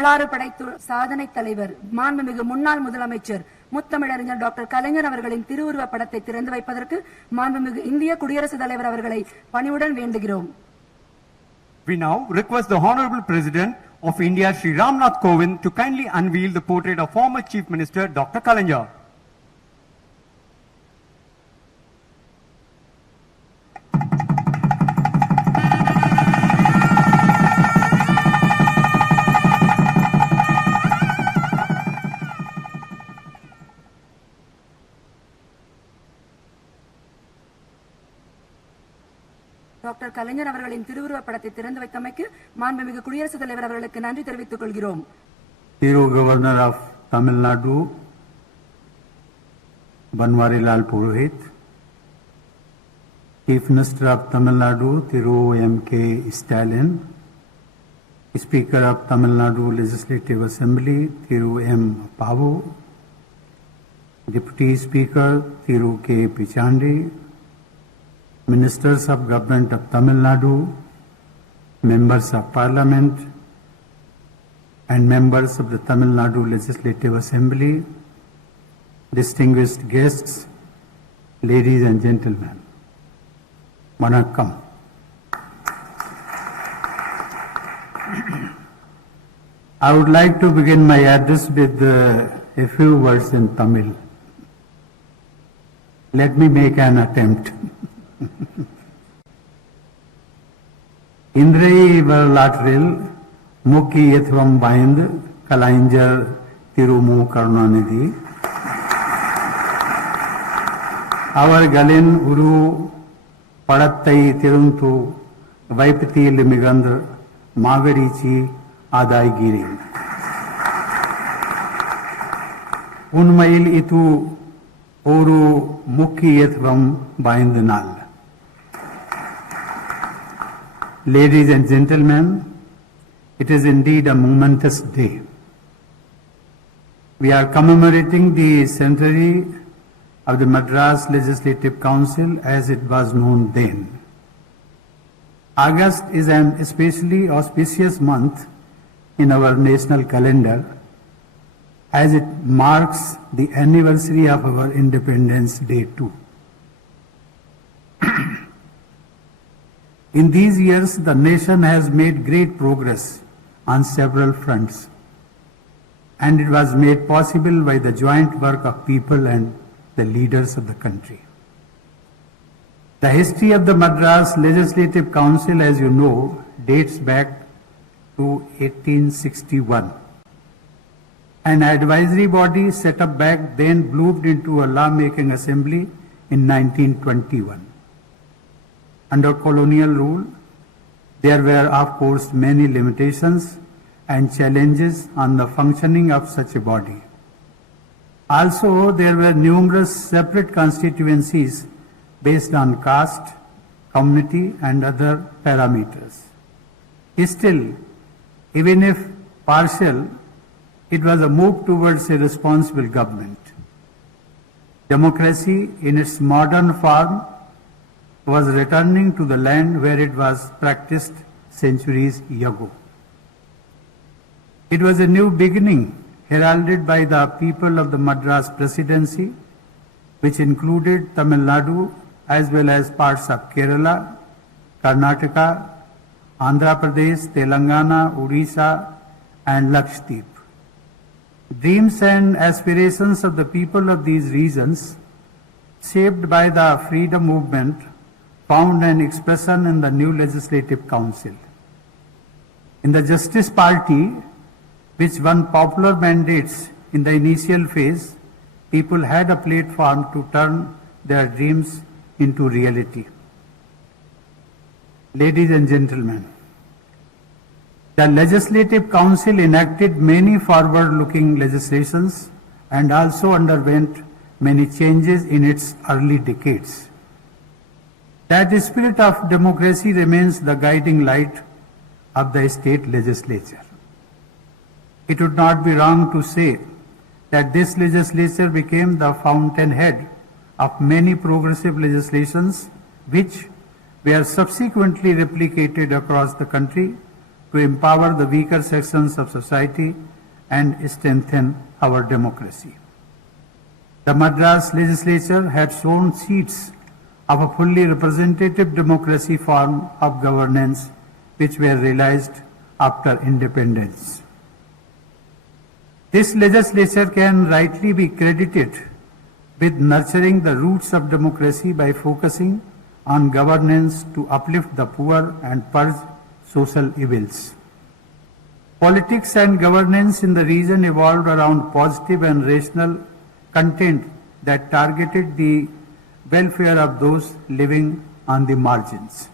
வரலாறு படைத்த சாதனை தலைவர் மாண்புமிகு முன்னாள் முதலமைச்சர் முத்தமிழறிஞர் டாக்டர் கலைஞர் அவர்களின் திருவுருவப் படத்தை திறந்து வைப்பதற்கு மாண்புமிகு இந்திய குடியரசுத் தலைவர் அவர்களை பணிவுடன் வேண்டுகிறோம். We now request the Honorable President of India, Shri Ramnath Kovind, to kindly unveil the portrait of former Chief Minister Dr. Kalaignar. Doctor Kalaignar அவர்களின் திருவுருவப் படத்தை திறந்து வைத்தமைக்கு மாண்புமிகு குடியரசுத் தலைவர் அவர்களுக்கு நன்றி தெரிவித்துக் கொள்கிறோம். Hero Governor of Tamil Nadu, Banwarilal Purohit, Chief Minister of Tamil Nadu, Thiru M.K. Stalin, Speaker of Tamil Nadu Legislative Assembly, Thiru M. Pavu, Deputy Speaker, Thiru K. Pichandi, Ministers of Government of Tamil Nadu, Members of Parliament, and members of the Tamil Nadu Legislative Assembly, distinguished guests, ladies and gentlemen, Vanakkam. I would like to begin my address with a few words in Tamil. Let me make an attempt. இன்றைய வரலாற்றில் முக்கியத்துவம் வாய்ந்த கலைஞர் திரு மு. கருணாநிதி அவர்களின் ஒரு படத்தை திறந்து வைப்பதில் மிகுந்த மகிழ்ச்சி அடைகிறேன். உண்மையில் இது ஒரு முக்கியத்துவம் வாய்ந்த நாள். Ladies and gentlemen, it is indeed a momentous day. We are commemorating the centenary of the Madras Legislative Council as it was known then. August is an especially auspicious month in our national calendar as it marks the anniversary of our Independence Day too. In these years, the nation has made great progress on several fronts, and it was made possible by the joint work of people and the leaders of the country. The history of the Madras Legislative Council, as you know, dates back to 1861. An advisory body set up back then bloomed into a law-making assembly in 1921. Under colonial rule, there were of course many limitations and challenges on the functioning of such a body. Also, there were numerous separate constituencies based on caste, community and other parameters. Still, even if partial, it was a move towards a responsible government. Democracy in its modern form was returning to the land where it was practiced centuries ago. It was a new beginning heralded by the people of the Madras Presidency, which included Tamil Nadu as well as parts of Kerala, Karnataka, Andhra Pradesh, Telangana, Odisha and Lakshadweep. Dreams and aspirations of the people of these regions, shaped by the freedom movement, found an expression in the new Legislative Council. In the Justice Party, which won popular mandates in the initial phase, people had a platform to turn their dreams into reality. Ladies and gentlemen, the Legislative Council enacted many forward-looking legislations and also underwent many changes in its early decades. That the spirit of democracy remains the guiding light of the state legislature. It would not be wrong to say that this legislature became the fountainhead of many progressive legislations which were subsequently replicated across the country to empower the weaker sections of society and strengthen our democracy. The Madras legislature had sown seeds of a fully representative democracy form of governance which were realized after independence. This legislature can rightly be credited with nurturing the roots of democracy by focusing on governance to uplift the poor and purge social evils. Politics and governance in the region evolved around positive and rational content that targeted the welfare of those living on the margins.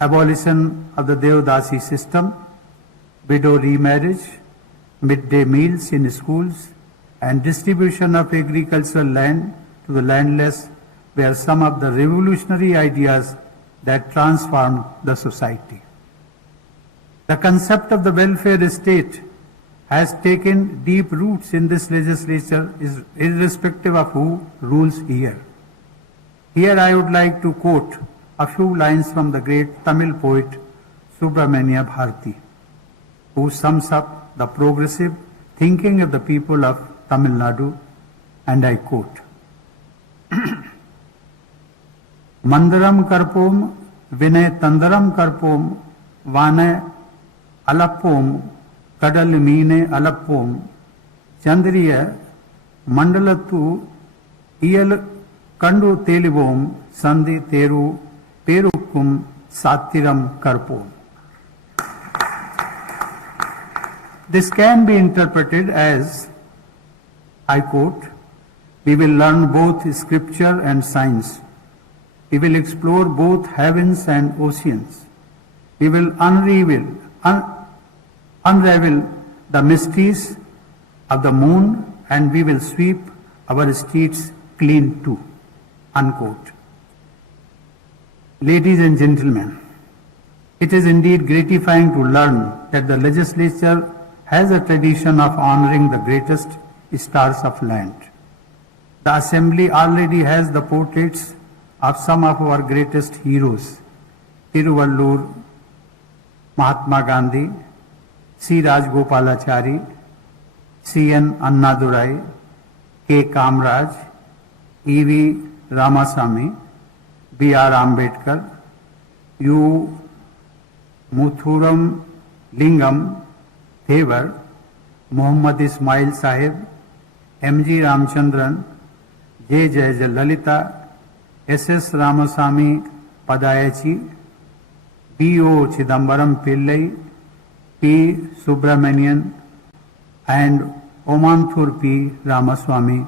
Abolition of the Devdasi system, widow remarriage, midday meals in schools, and distribution of agricultural land to the landless were some of the revolutionary ideas that transformed the society. The concept of the welfare state has taken deep roots in this legislature, irrespective of who rules here. Here I would like to quote a few lines from the great Tamil poet Subramania Bharati, who sums up the progressive thinking of the people of Tamil Nadu, and I quote, Mandaram karpom, Vinay tandaram karpom, Vane alappom, Kadal mine alappom, Chandriya mandalatu iyal kandu telivom, Sandhi teru perukum satiram karpom. This can be interpreted as, I quote, we will learn both scripture and science. We will explore both heavens and oceans. We will unravel the mysteries of the moon, and we will sweep our streets clean too. Unquote. Ladies and gentlemen, it is indeed gratifying to learn that the legislature has a tradition of honoring the greatest stars of land. The Assembly already has the portraits of some of our greatest heroes, Tiruvallur, Mahatma Gandhi, C. Rajgopalachari, C. N. Annadurai, K. Kamraj, E. V. Ramasamy, B. R. Ambedkar, U. Muthuram Lingam Thevar, Muhammad Ismail Sahib, M. G. Ramchandran, J. Lalita, S. S. Ramasamy Padayachi, B. O. Chidambaram Pillai, P. Subramanian, and Omanthur P. Ramaswamy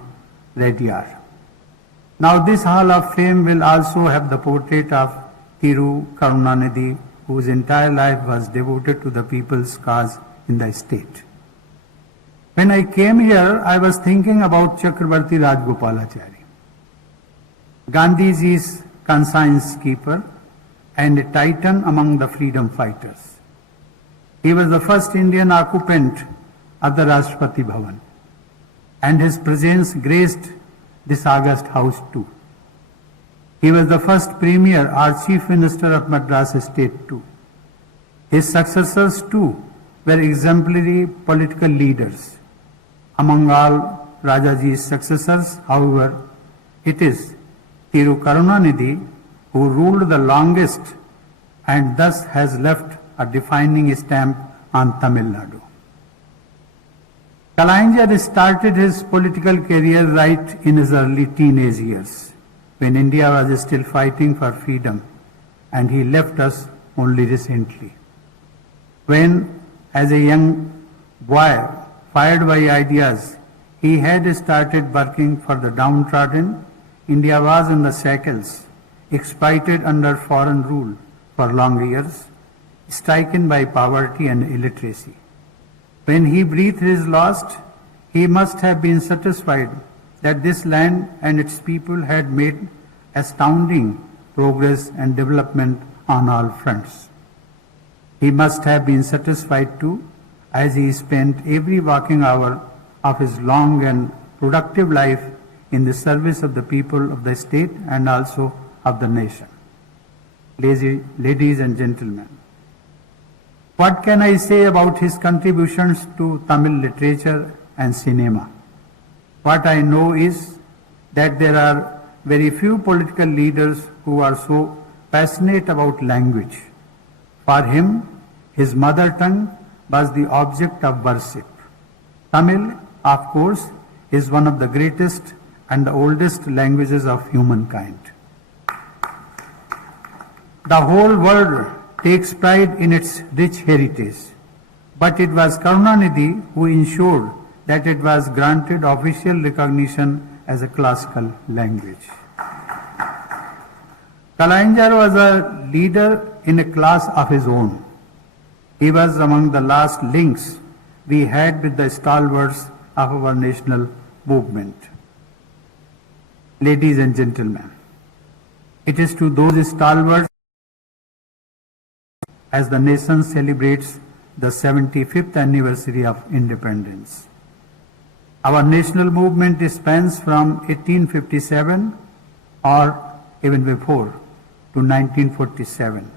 Reddyar. Now this Hall of Fame will also have the portrait of Thiru Karunanidhi, whose entire life was devoted to the people's cause in the state. When I came here, I was thinking about Chakrabarti Rajgopalachari, Gandhiji's conscience keeper and a titan among the freedom fighters. He was the first Indian occupant of the Rashtrapati Bhavan, and his presence graced this august house too. He was the first Premier or Chief Minister of Madras State too. His successors too were exemplary political leaders. Among all Rajaji's successors, however, it is Thiru Karunanidhi who ruled the longest and thus has left a defining stamp on Tamil Nadu. Kalaignar started his political career right in his early teenage years, when India was still fighting for freedom, and he left us only recently. When, as a young boy, fired by ideas, he had started working for the downtrodden, India was in the shackles, exploited under foreign rule for long years, stricken by poverty and illiteracy. When he breathed his last, he must have been satisfied that this land and its people had made astounding progress and development on all fronts. He must have been satisfied too, as he spent every waking hour of his long and productive life in the service of the people of the state and also of the nation. Ladies and gentlemen, What can I say about his contributions to Tamil literature and cinema? What I know is that there are very few political leaders who are so passionate about language. For him, his mother tongue was the object of worship. Tamil, of course, is one of the greatest and the oldest languages of humankind. The whole world takes pride in its rich heritage, but it was Karunanidhi who ensured that it was granted official recognition as a classical language. Kalaignar was a leader in a class of his own. He was among the last links we had with the stalwarts of our national movement. Ladies and gentlemen, it is to those stalwarts as the nation celebrates the 75th anniversary of independence. Our national movement spans from 1857 or even before to 1947.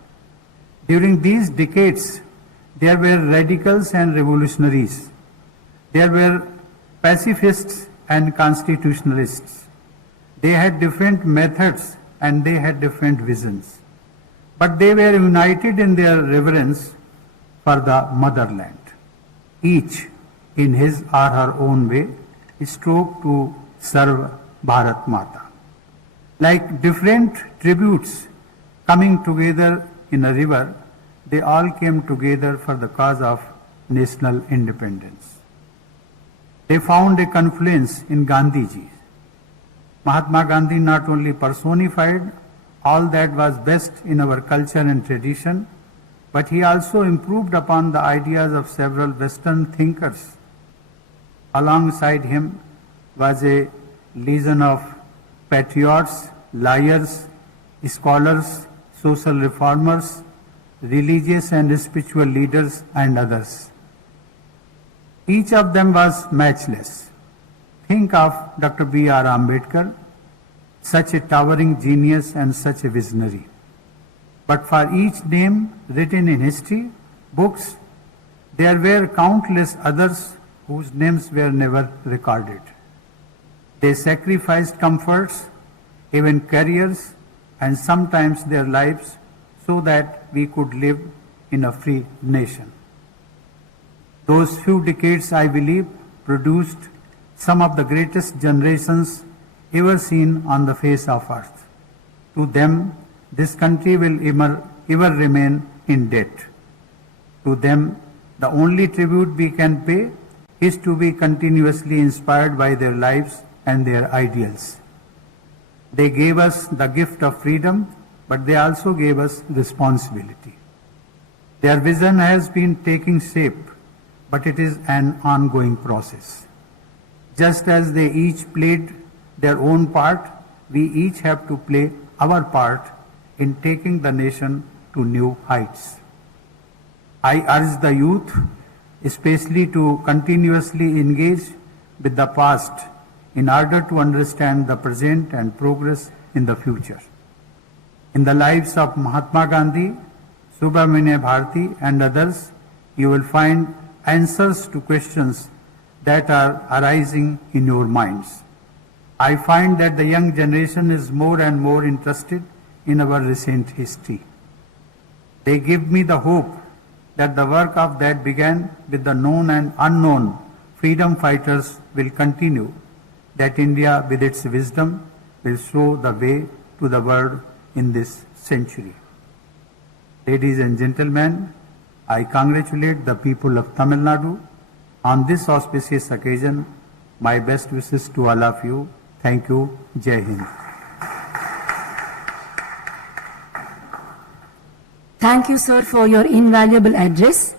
During these decades, there were radicals and revolutionaries. There were pacifists and constitutionalists. They had different methods and they had different visions. But they were united in their reverence for the motherland. Each, in his or her own way, strove to serve Bharat Mata. Like different tributes coming together in a river, they all came together for the cause of national independence. They found a confluence in Gandhiji. Mahatma Gandhi not only personified all that was best in our culture and tradition, but he also improved upon the ideas of several Western thinkers. Alongside him was a legion of patriots, liars, scholars, social reformers, religious and spiritual leaders, and others. Each of them was matchless. Think of Dr. B.R. Ambedkar, such a towering genius and such a visionary. But for each name written in history, books, there were countless others whose names were never recorded. They sacrificed comforts, even careers, and sometimes their lives so that we could live in a free nation. Those few decades, I believe, produced some of the greatest generations ever seen on the face of earth. To them, this country will ever remain in debt. To them, the only tribute we can pay is to be continuously inspired by their lives and their ideals. They gave us the gift of freedom, but they also gave us responsibility. Their vision has been taking shape, but it is an ongoing process. Just as they each played their own part, we each have to play our part in taking the nation to new heights. I urge the youth, especially to continuously engage with the past in order to understand the present and progress in the future. In the lives of Mahatma Gandhi, Subramania Bharati, and others, you will find answers to questions that are arising in your minds. I find that the young generation is more and more interested in our recent history. They give me the hope that the work of that began with the known and unknown freedom fighters will continue, that India with its wisdom will show the way to the world in this century. Ladies and gentlemen, I congratulate the people of Tamil Nadu on this auspicious occasion. My best wishes to all of you. Thank you. Jai Hind. Thank you, sir, for your invaluable address.